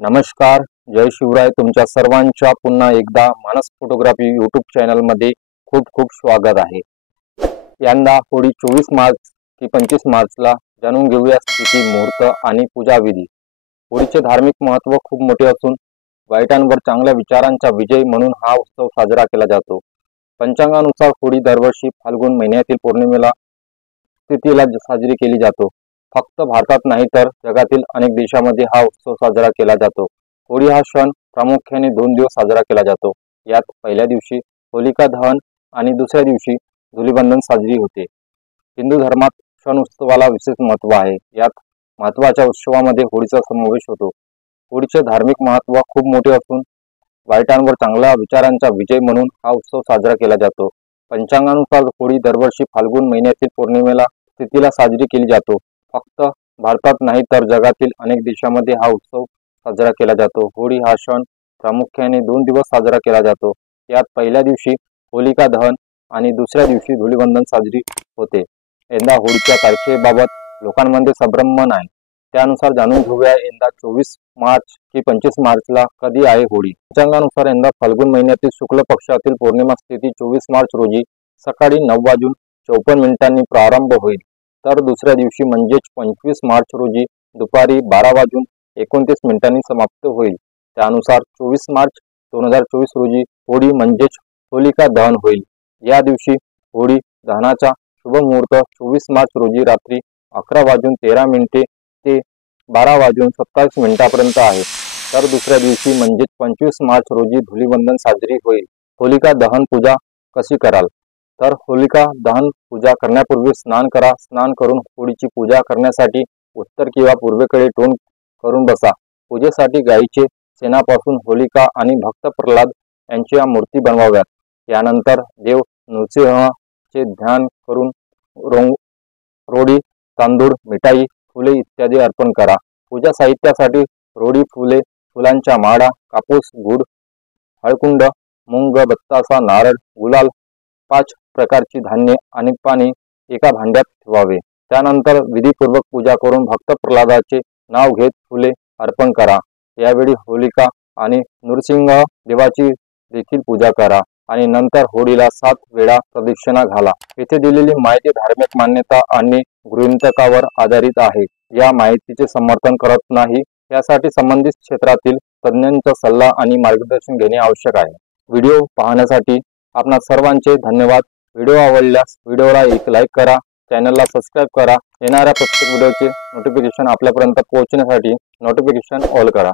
नमस्कार, जय शिवराय. तुमच्या सर्वांच्या पुन्हा एकदा मानस फोटोग्राफी यूट्यूब चॅनलमध्ये खूप खूप स्वागत आहे. यंदा होळी 24 मार्च की 25 मार्चला जाणून घेऊया स्थिती, मुहूर्त आणि पूजाविधी. होळीचे धार्मिक महत्त्व खूप मोठे असून वाईटांवर चांगल्या विचारांचा विजय म्हणून हा उत्सव साजरा केला जातो. पंचांगानुसार होळी दरवर्षी फाल्गुन महिन्यातील पौर्णिमेला तिथीला साजरी केली जातो. फक्त भारतात नाही तर जगातील अनेक देशांमध्ये हा उत्सव साजरा केला जातो. होळी हा सण प्रामुख्याने 2 दिवस साजरा केला जातो. यात पहिल्या दिवशी होलिका दहन आणि दुसऱ्या दिवशी धुलीवंदन साजरी होते. हिंदू धर्मात सण उत्सवाला विशेष महत्त्व आहे. यात महत्त्वाच्या उत्सवामध्ये होळीचा समावेश होतो. होळीचे धार्मिक महत्त्व खूप मोठे असून वाईटांवर चांगल्या विचारांचा विजय म्हणून हा उत्सव साजरा केला जातो. पंचांगानुसार होळी दरवर्षी फाल्गुन महिन्यातील पौर्णिमेला तिथीला साजरी केली जातो. फक्त भारतात नाही तर जगातील अनेक देशांमध्ये हा उत्सव साजरा केला जातो. होळी हा सण प्रामुख्याने 2 दिवस साजरा केला जातो. यात पहिल्या दिवशी होलिका दहन आणि दुसऱ्या दिवशी धुलीवंदन साजरी होते. यंदा होळीच्या तारखेबाबत लोकांमध्ये संभ्रम आहे. त्यानुसार जाणून घेऊया यंदा 24 मार्च की 25 मार्चला कधी आहे होळी. पंचांगानुसार यंदा फाल्गुन महिन्यातील शुक्ल पक्षातील पौर्णिमा तिथी 24 मार्च रोजी सकाळी 9:54 प्रारंभ होईल. तर दुसऱ्या दिवशी म्हणजेच 25 मार्च रोजी दुपारी 12:29 समाप्त होईल. त्यानुसार 24 मार्च 2024 रोजी होळी म्हणजेच होलिका दहन होईल. या दिवशी होळी दहनाचा शुभ मुहूर्त 24 मार्च रोजी रात्री 11:13 ते 12:27 पर्यंत आहे. तर दुसऱ्या दिवशी म्हणजेच 25 मार्च रोजी धुलीवंदन साजरी होईल. होलिका दहन पूजा कशी कराल? तर होलिका दहन पूजा करण्यापूर्वी स्नान करा. स्नान करून होळीची पूजा करण्यासाठी उत्तर किंवा पूर्वेकडे तोंड करून बसा. पूजेसाठी गायीचे शेणापासून होलिका आणि भक्त प्रल्हाद यांच्या मूर्ती बनवाव्यात. यानंतर देव नृसिंहाचे ध्यान करून रोळी, तांदूळ, मिठाई, फुले इत्यादी अर्पण करा. पूजा साहित्यासाठी रोळी, फुले, फुलांच्या माळा, कापूस, गुड, हळकुंड, मूग, बत्तासा, नारळ, गुलाल, 5 प्रकारची धान्य आणि पाणी एका भांड्यात ठेवावे. त्यानंतर विधीपूर्वक पूजा करून भक्त प्रल्हादाचे नाव घेत फुले अर्पण करा. यावेळी होलिका आणि नृसिंह देवाची देखील पूजा करा आणि नंतर होळीला 7 वेळा प्रदक्षिणा घाला. येथे दिलेली माहिती धार्मिक मान्यता आणि गृहीतकावर आधारित आहे. या माहितीचे समर्थन करत नाही. यासाठी संबंधित क्षेत्रातील तज्ज्ञांचा सल्ला आणि मार्गदर्शन घेणे आवश्यक आहे. व्हिडिओ पाहण्यासाठी आपणा सर्वांचे धन्यवाद. व्हिडिओ आवडल्यास व्हिडिओला एक लाईक करा, चॅनलला सबस्क्राईब करा. येणाऱ्या प्रत्येक व्हिडिओचे नोटिफिकेशन आपल्यापर्यंत पोहोचण्यासाठी नोटिफिकेशन ऑल करा.